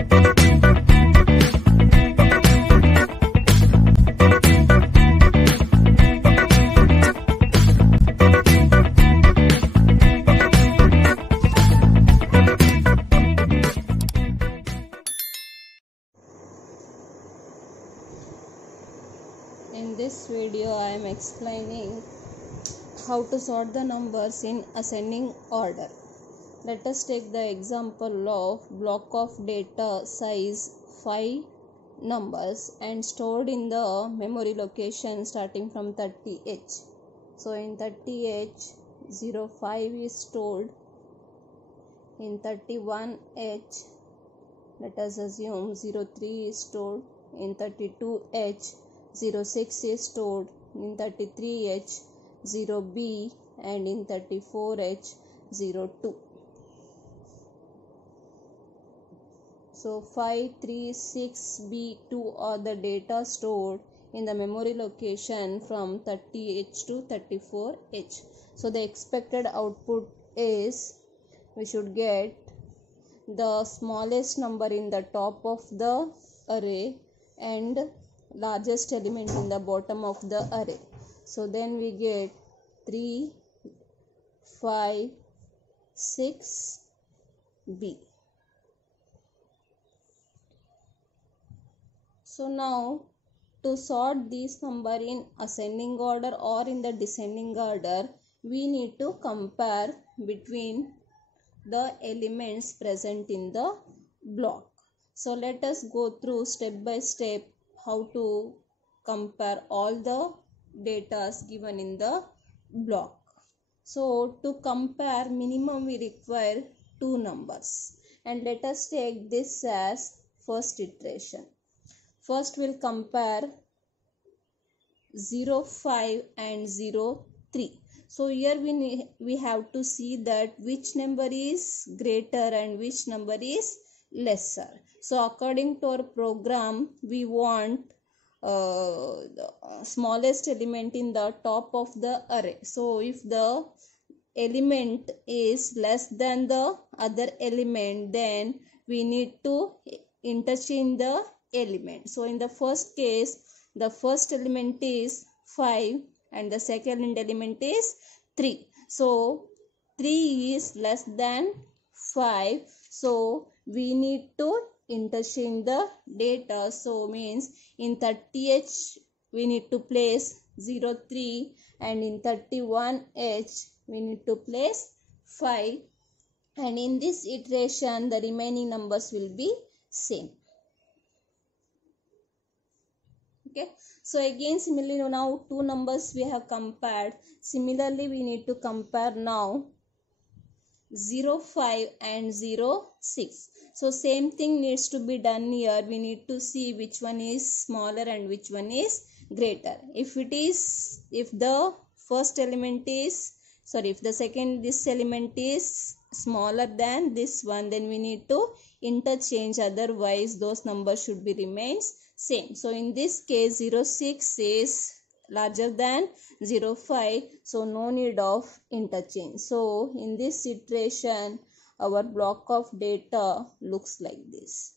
In this video, I am explaining how to sort the numbers in ascending order. Let us take the example of block of data size 5 numbers and stored in the memory location starting from 30H. So in 30H, 05 is stored. In 31H, let us assume 03 is stored. In 32H, 06 is stored. In 33H, 0B, and in 34H, 02. So 536B2 are the data stored in the memory location from 30H to 34H. So the expected output is, we should get the smallest number in the top of the array and largest element in the bottom of the array. So then we get 3, 5, 6, B. So now to sort these number in ascending order or in the descending order, we need to compare between the elements present in the block. So let us go through step by step how to compare all the data given in the block. So to compare, minimum we require 2 numbers, and let us take this as first iteration. First we'll compare 05 and 03. So here we have to see that which number is greater and which number is lesser. So according to our program, we want the smallest element in the top of the array. So if the element is less than the other element, then we need to interchange the element. So in the first case, the first element is 5 and the second element is 3. So 3 is less than 5. So we need to interchange the data. So means in 30H we need to place 03 and in 31H we need to place 5, and in this iteration the remaining numbers will be same. Okay, so again similarly now 2 numbers we have compared. Similarly we need to compare now 05 and 06. So same thing needs to be done here. We need to see which one is smaller and which one is greater. If the first element is, if the second, this element is smaller than this one, then we need to interchange, otherwise those numbers should be remains same. So in this case 06 is larger than 05, so no need of interchange. So in this iteration our block of data looks like this.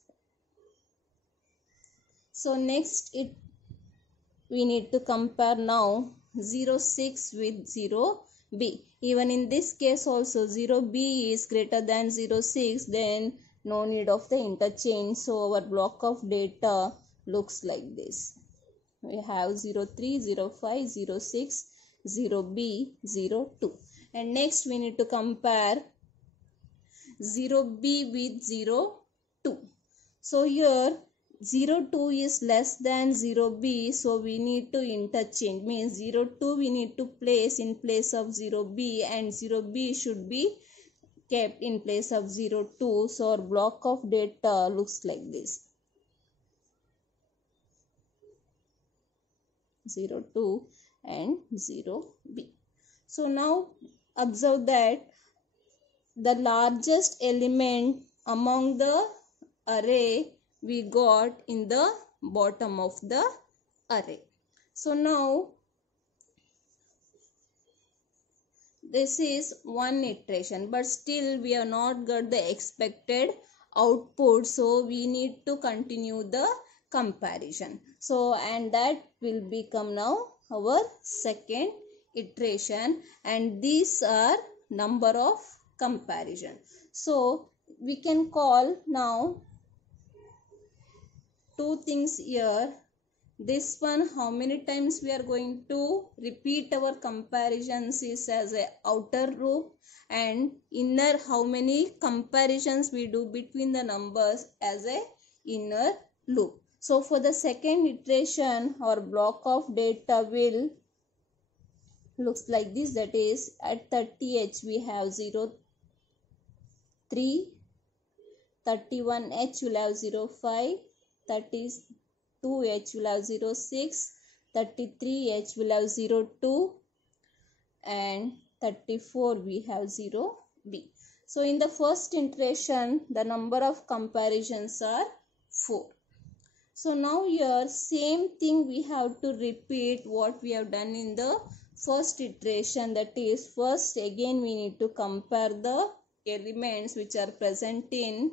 So next we need to compare now 06 with 0b. Even in this case also 0b is greater than 06, then no need of the interchange. So our block of data looks like this. We have 03, 05, 06, 0b, 02. And next we need to compare 0b with 02. So here 02 is less than 0b, so we need to interchange, means 02 we need to place in place of 0b and 0b should be kept in place of 02. So our block of data looks like this. 02 and 0b. So now observe that the largest element among the array we got in the bottom of the array. So now this is one iteration, but still we have not got the expected output, so we need to continue the comparison. So and that will become now our second iteration, and these are number of comparison. So we can call now two things here. This one, how many times we are going to repeat our comparisons is as a outer loop, and inner, how many comparisons we do between the numbers as a inner loop. So for the second iteration, our block of data will looks like this, that is at 30H we have 0, 3, 31H will have 0, 5, 32H will have 0, 6, 33H will have 0, 2, and 34 we have 0, B. So in the first iteration, the number of comparisons are 4. So now here same thing we have to repeat what we have done in the first iteration, that is first again we need to compare the elements which are present in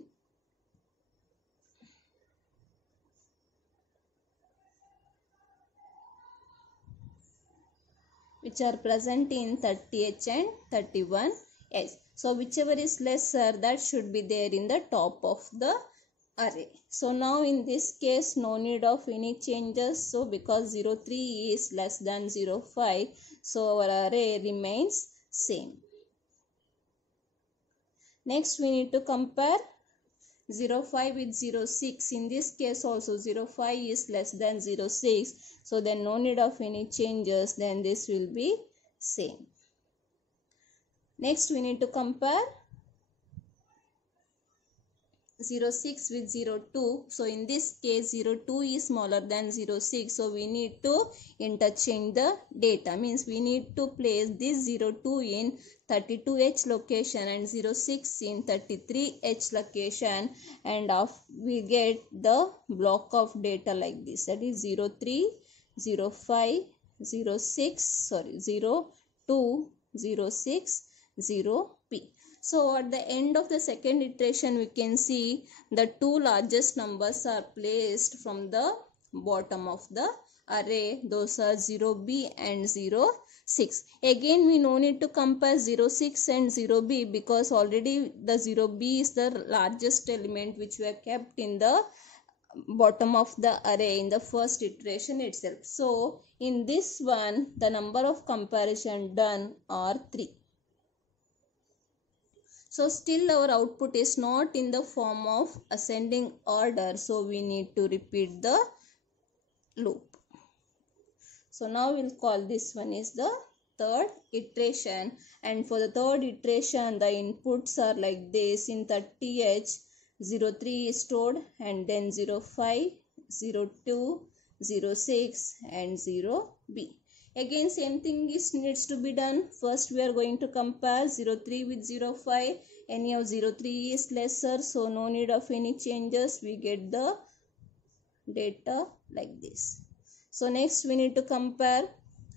30H and 31H. So whichever is lesser, that should be there in the top of the array. So now in this case no need of any changes, so because 03 is less than 05, so our array remains same. Next we need to compare 05 with 06. In this case also 05 is less than 06, so then no need of any changes, then this will be same. Next we need to compare 06 with 02. So in this case 02 is smaller than 06, so we need to interchange the data, means we need to place this 02 in 32H location and 06 in 33H location, and we get the block of data like this, that is 03, 05, 06, 02, 06, 0P. So at the end of the second iteration we can see the two largest numbers are placed from the bottom of the array. Those are 0B and 06. Again we no need to compare 06 and 0B because already the 0B is the largest element which we have kept in the bottom of the array in the first iteration itself. So in this one the number of comparison done are 3. So still our output is not in the form of ascending order, so we need to repeat the loop. So now we'll call this one is the third iteration, and for the third iteration the inputs are like this. In 30H 03 is stored, and then 05, 02, 06 and 0B. Again same thing needs to be done. First we are going to compare 03 with 05. Any of 03 is lesser, so no need of any changes. We get the data like this. So next we need to compare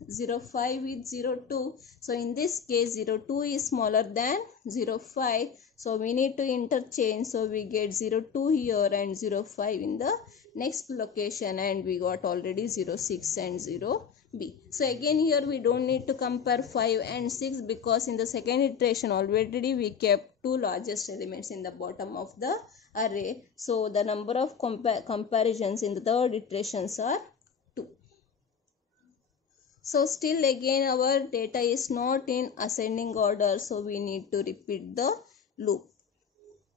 05 with 02. So in this case 02 is smaller than 05, so we need to interchange. So we get 02 here and 05 in the next location, and we got already 06 and 0B. So again here we don't need to compare 5 and 6 because in the second iteration already we kept two largest elements in the bottom of the array. So the number of comparisons in the third iterations are 2. So still again our data is not in ascending order, so we need to repeat the loop.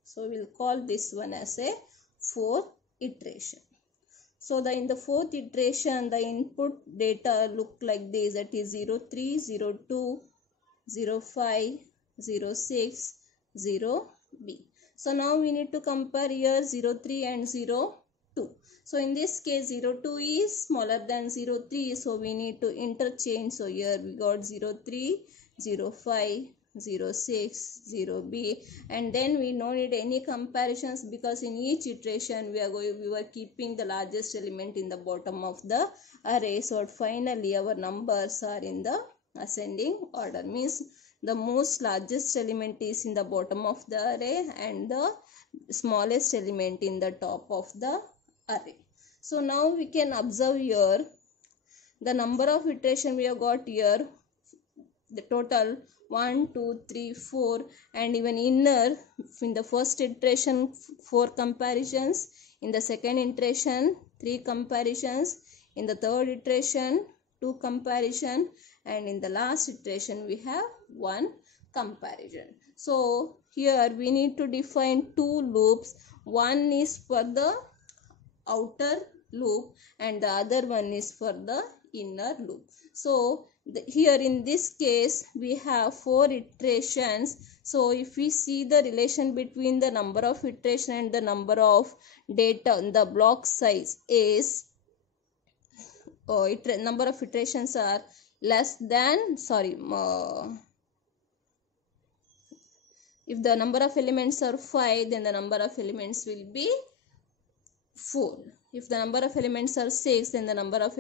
So we'll call this one as a fourth iteration. So in the fourth iteration the input data look like this, that is 03, 02, 05, 06, 0B. So now we need to compare here 03 and 02. So in this case 02 is smaller than 03, so we need to interchange. So here we got 03, 05, 06, 0B, and then we no need any comparisons because in each iteration we were keeping the largest element in the bottom of the array. So finally our numbers are in the ascending order, means the most largest element is in the bottom of the array and the smallest element in the top of the array. So now we can observe here the number of iteration we have got here, the total 1 2 3 4, and even inner in the first iteration 4 comparisons, in the second iteration 3 comparisons, in the third iteration 2 comparison, and in the last iteration we have 1 comparison. So here we need to define 2 loops. One is for the outer loop and the other one is for the inner loop. So here in this case we have 4 iterations. So if we see the relation between the number of iteration and the number of data, the block size is number of iterations are less than if the number of elements are 5, then the number of elements will be 4. If the number of elements are 6, then the number of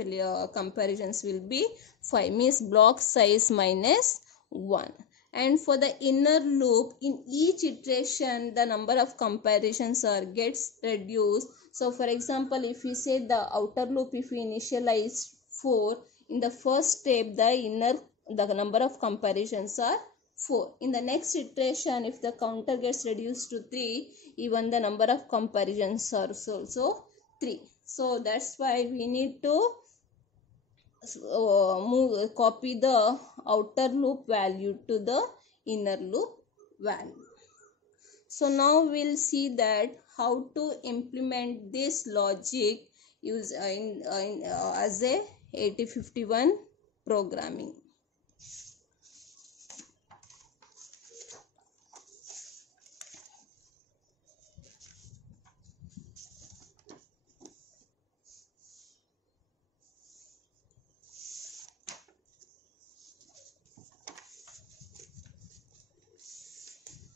comparisons will be 5, means block size minus 1. And for the inner loop, in each iteration the number of comparisons gets reduced. So for example, if we say the outer loop, if we initialize 4, in the first step the number of comparisons are 4. In the next iteration, if the counter gets reduced to 3, even the number of comparisons are also 3. So that's why we need to copy the outer loop value to the inner loop value. So now we'll see that how to implement this logic as a 8051 programming.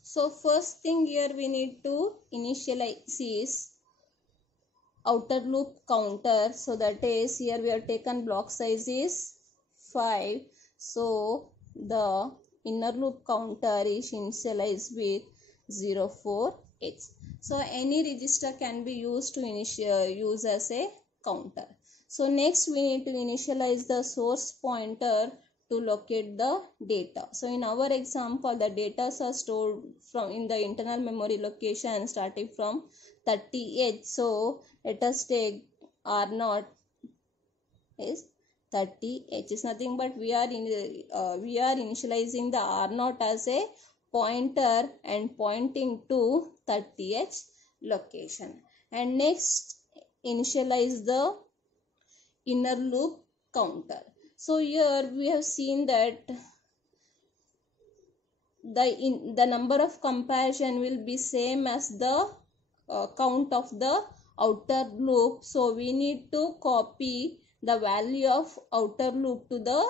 So first thing here we need to initialize is outer loop counter. So that is, here we have taken block size is 5. So the inner loop counter is initialized with 04H. So any register can be used to use as a counter. So next we need to initialize the source pointer to locate the data. So in our example, the data are stored in the internal memory location starting from 30H. So let us take R0 is 30H. Is nothing but we are initializing the R0 as a pointer and pointing to 30H location. And next initialize the inner loop counter. So here we have seen that the number of comparison will be same as the count of the outer loop. So we need to copy the value of outer loop to the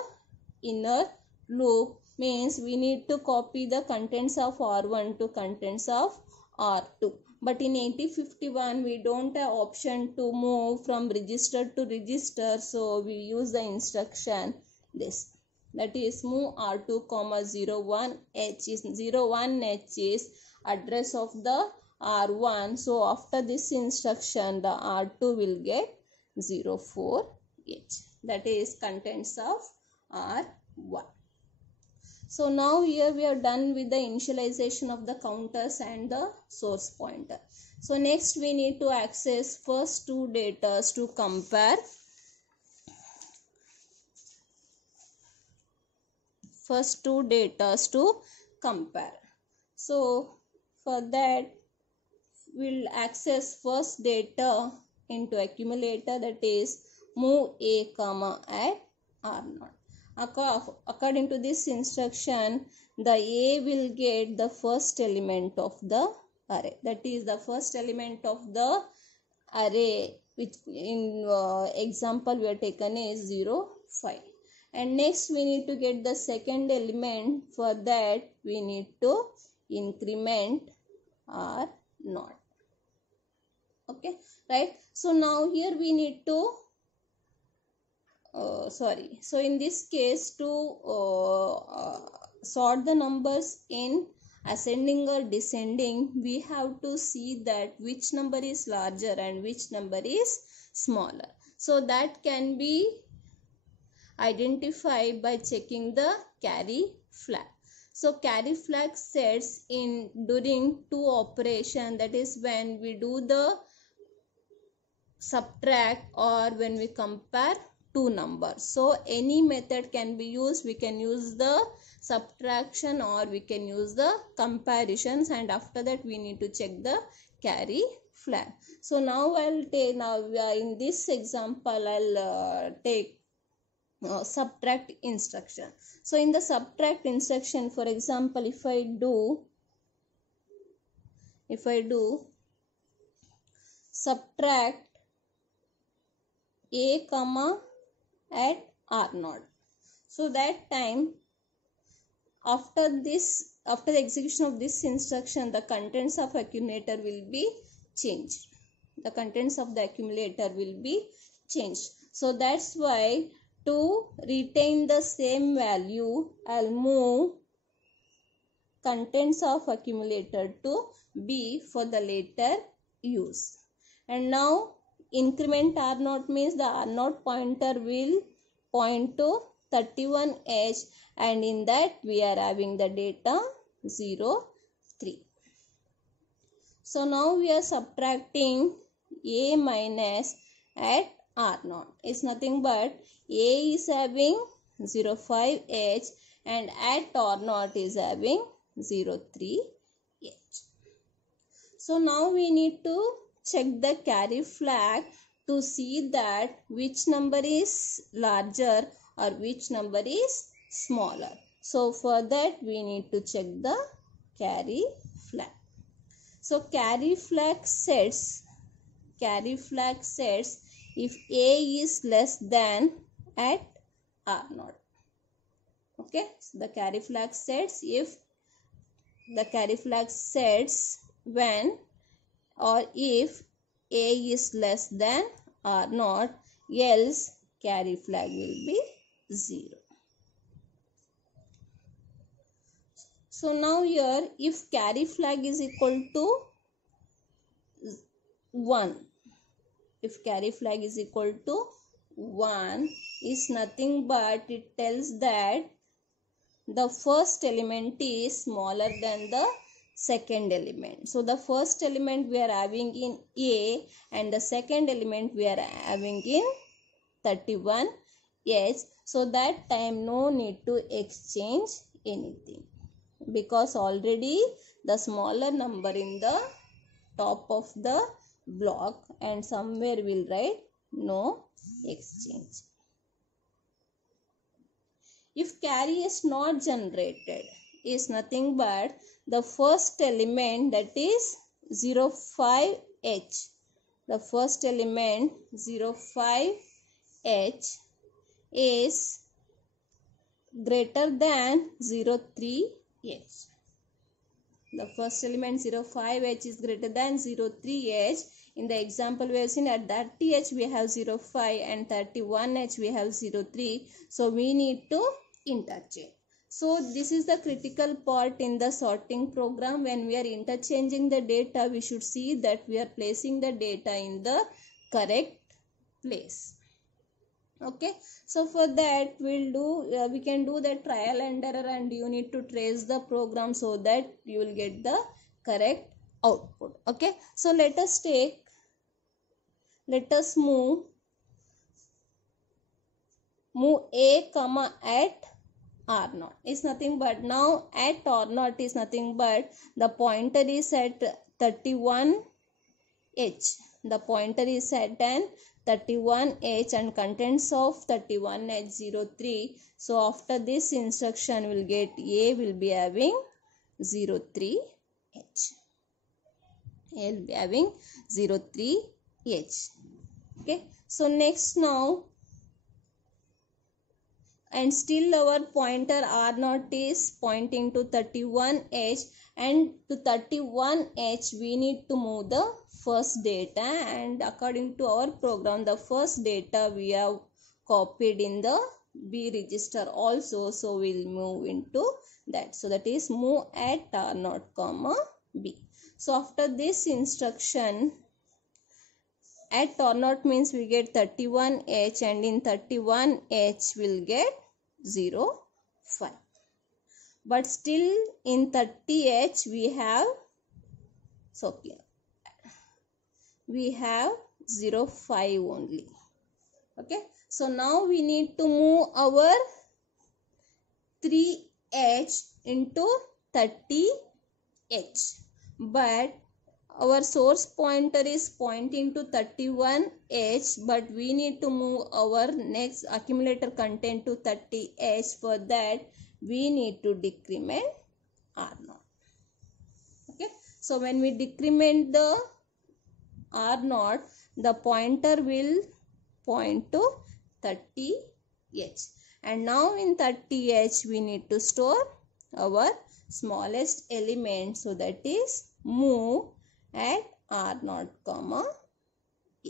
inner loop, means we need to copy the contents of R1 to contents of R2. But in 8051 we don't have option to move from register to register, so we use the instruction this, that is move R2, 01H is 01H is address of the R1. So after this instruction the R2 will get 04H, that is contents of R1. So now here we are done with the initialization of the counters and the source pointer. So next we need to access first 2 data to compare. First 2 data to compare. So for that we'll access first data into accumulator, that is move A comma at R0. According to this instruction, the A will get the first element of the array, that is the first element of the array, which in example we have taken is 0, 5. And next we need to get the second element. For that we need to increment R0. Okay, right? So now here we need to so in this case, to sort the numbers in ascending or descending, we have to see that which number is larger and which number is smaller. So that can be identified by checking the carry flag. So carry flag sets in during two operation, that is when we do the subtract or when we compare two numbers. So any method can be used. We can use the subtraction or we can use the comparisons, and after that we need to check the carry flag. So now I'll take, in this example I'll take subtract instruction. So in the subtract instruction, for example, if I do subtract a comma at r0, so that time after the execution of this instruction, the contents of accumulator will be changed. The contents of the accumulator will be changed. So that's why to retain the same value, I'll move contents of accumulator to B for the later use. And now increment R0 means the R0 pointer will point to 31H, and in that we are having the data 0, 3. So now we are subtracting A minus at R0. It's nothing but A is having 0, 5H and at R0 is having 0, 3H. So now we need to check the carry flag to see that which number is larger or which number is smaller. So for that we need to check the carry flag. So carry flag sets if A is less than at R0. Okay, so the carry flag sets when or if A is less than R0, else carry flag will be 0. So now here, if carry flag is equal to 1, if carry flag is equal to 1, is nothing but it tells that the first element is smaller than the second element. So the first element we are having in A and the second element we are having in 31H. So that time no need to exchange anything, because already the smaller number in the top of the block, and somewhere we'll write no exchange. If carry is not generated, is nothing but the first element, that is 05H. The first element 05H is greater than 03H. The first element 05H is greater than 03H. In the example we have seen at 30H we have 05 and 31H we have 03. So we need to interchange. So this is the critical part in the sorting program. When we are interchanging the data, we should see that we are placing the data in the correct place. Okay, so for that we can do the trial and error, and you need to trace the program so that you will get the correct output. Okay, so let us move A comma at R0 is nothing but, now at R0 is nothing but the pointer is at 31H. The pointer is at 31H and contents of 31H 03. So after this instruction we'll get A will be having 03H. A will be having 03H. Okay, so next now, and still our pointer R0 is pointing to 31H, and to 31H we need to move the first data, and according to our program the first data we have copied in the B register also, so we'll move into that. So that is move at R0 comma B. So after this instruction, at R0 means we get 31H, and in 31H we'll get 0, 5. But still in 30H we have, so we have 0, 5 only. Okay, so now we need to move our 3H into 30H, but our source pointer is pointing to 31H, but we need to move our next accumulator content to 30H. For that we need to decrement R0. Okay, so when we decrement the R0, the pointer will point to 30H, and now in 30H we need to store our smallest element, so that is move at R0 comma A.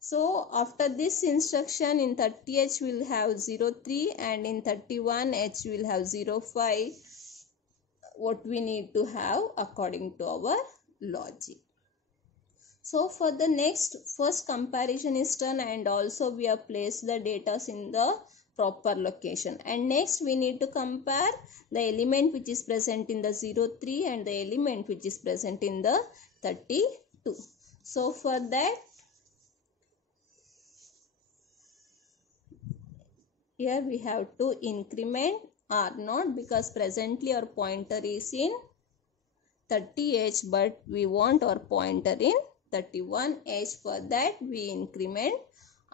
So after this instruction, in 30H we will have 0, 3, and in 31H we will have 0, 5. What we need to have according to our logic. So for the next, first comparison is done, and also we have placed the data in the proper location, and next we need to compare the element which is present in the 0, 3 and the element which is present in the 32. So for that, here we have to increment R0, because presently our pointer is in 30H, but we want our pointer in 31H. For that we increment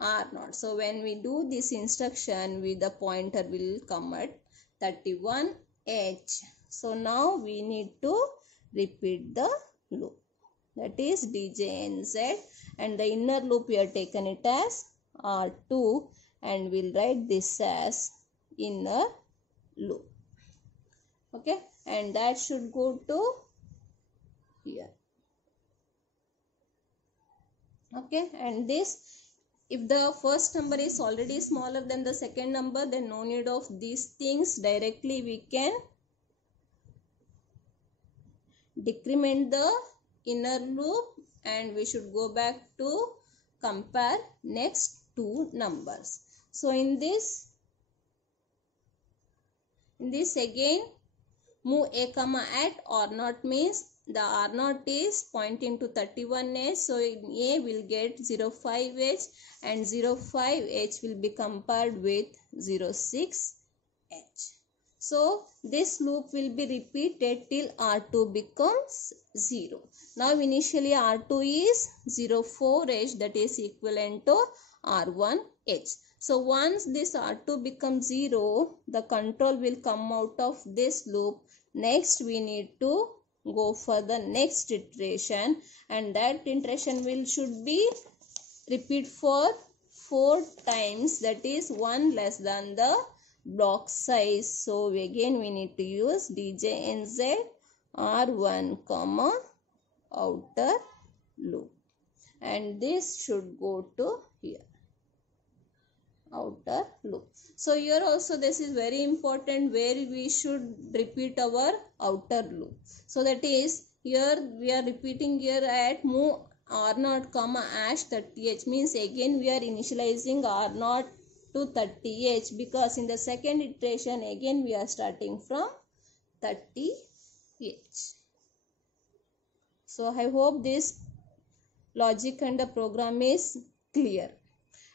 R0. So when we do this instruction, the pointer will come at 31H. So now we need to repeat the loop, that is DJNZ, and the inner loop we have taken it as R2, and we'll write this as inner loop. Okay, and that should go to here. Okay, and this, if the first number is already smaller than the second number, then no need of these things. Directly we can decrement the inner loop, and we should go back to compare next two numbers. So in this again, move A comma at R0 means the R0 is pointing to 31H, so in A will get 05H, and 05H will be compared with 06H. So this loop will be repeated till R2 becomes 0. Now initially R2 is 04H, that is equivalent to R1H. So once this R2 becomes 0, the control will come out of this loop. Next we need to go for the next iteration, and that iteration should be repeat for 4 times, that is 1 less than the block size. So again we need to use DJNZ R1 comma outer loop, and this should go to here, outer loop. So here also this is very important, where we should repeat our outer loop. So that is, here we are repeating here at move R0 comma ash 30H, means again we are initializing R0 to 30H, because in the second iteration again we are starting from 30H. So I hope this logic and the program is clear.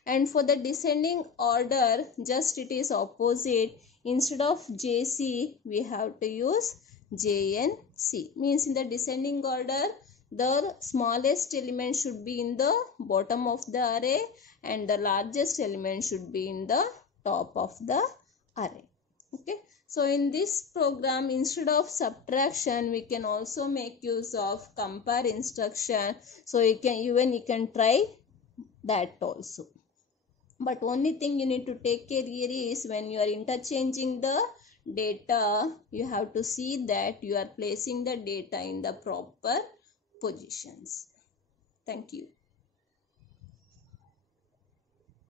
And for the descending order, just it is opposite. Instead of JC, we have to use JNC. Means in the descending order, the smallest element should be in the bottom of the array, and the largest element should be in the top of the array. Okay. So in this program, instead of subtraction, we can also make use of compare instruction. So you can try that also. But only thing you need to take care here is, when you are interchanging the data, you have to see that you are placing the data in the proper positions. Thank you.